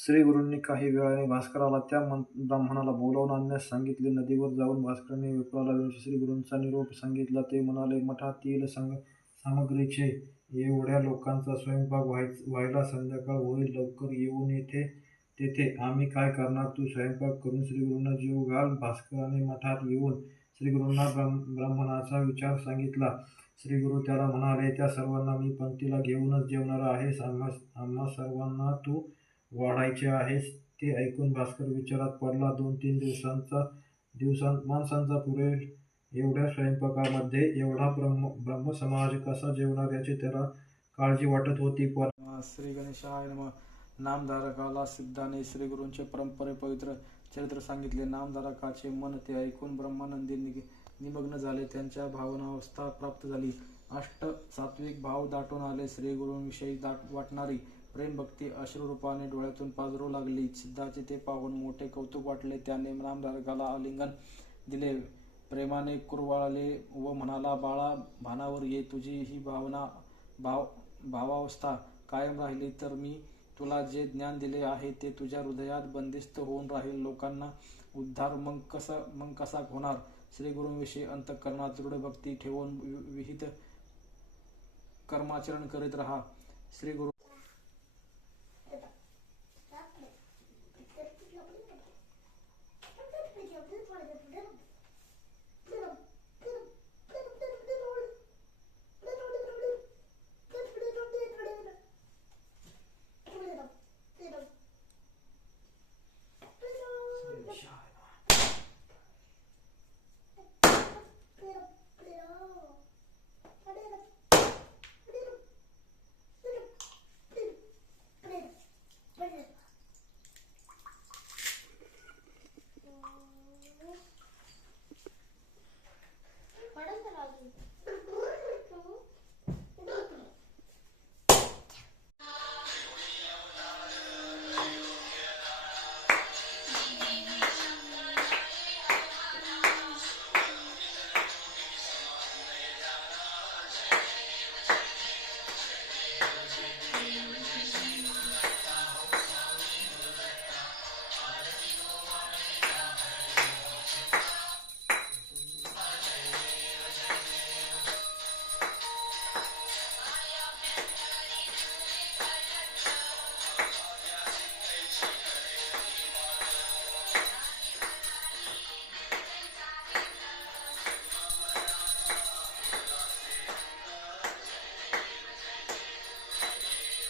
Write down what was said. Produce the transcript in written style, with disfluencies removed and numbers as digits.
श्रीगुरूंनी काही वेळाने भास्कराला त्या ब्राह्मणाला बोलावून आणण्यास सांगितले. नदीवर जाऊन भास्कराने विप्राला श्रीगुरूंचा निरोप सांगितला. ते म्हणाले, मठातील सामग्रीचे एवढ्या लोकांचा स्वयंपाक व्हायला संध्याकाळ होईल. लवकर येऊन तेथे आम्ही काय करणार? तू स्वयंपाक करून श्रीगुरूंना जेवू घाल. भास्कराने मठात येऊन श्रीगुरूंना ब्राह्मणाचा विचार सांगितला. श्रीगुरू त्याला म्हणाले, त्या सर्वांना मी पंक्तीला घेऊनच जेवणार आहेस. आम्हा सर्वांना तू वाढायचे आहेस. ते ऐकून भास्कर विचारात पडला. 2-3 माणसांचा पुरेल एवढ्या स्वयंपाकामध्ये एवढा ब्रह्मसमाज कसा जेवणार याची त्याला काळजी वाटत होती. पण श्री गणेशाय नमः. नामधारकाला सिद्धाने श्रीगुरूंचे परंपरे पवित्र चरित्र सांगितले. नामधारकाचे मन ते ऐकून ब्रह्मानंदी निमग्न झाले. त्यांच्या भावनावस्था प्राप्त झाली. सात्विक भाव दाटून आले. श्रीगुरूंविषयी वाटणारी प्रेम भक्ती अश्रुरूपाने डोळ्यातून पाजरू लागली. सिद्धाचे ते पाहून मोठे कौतुक वाटले. त्याने नामधारकाला आलिंगन दिले, प्रेमाने कुरवाळले व म्हणाला, बाळा, भानावर ये. तुझी ही भावावस्था कायम राहिली तर मी तुला जे ज्ञान दिले आहे ते तुझ्या हृदयात बंदिस्त होऊन राहील. लोकांना उद्धार मग कसा होणार? श्रीगुरूंविषयी अंतःकरणात दृढ भक्ती ठेवून विहित कर्माचरण करीत राहा. श्रीगुरू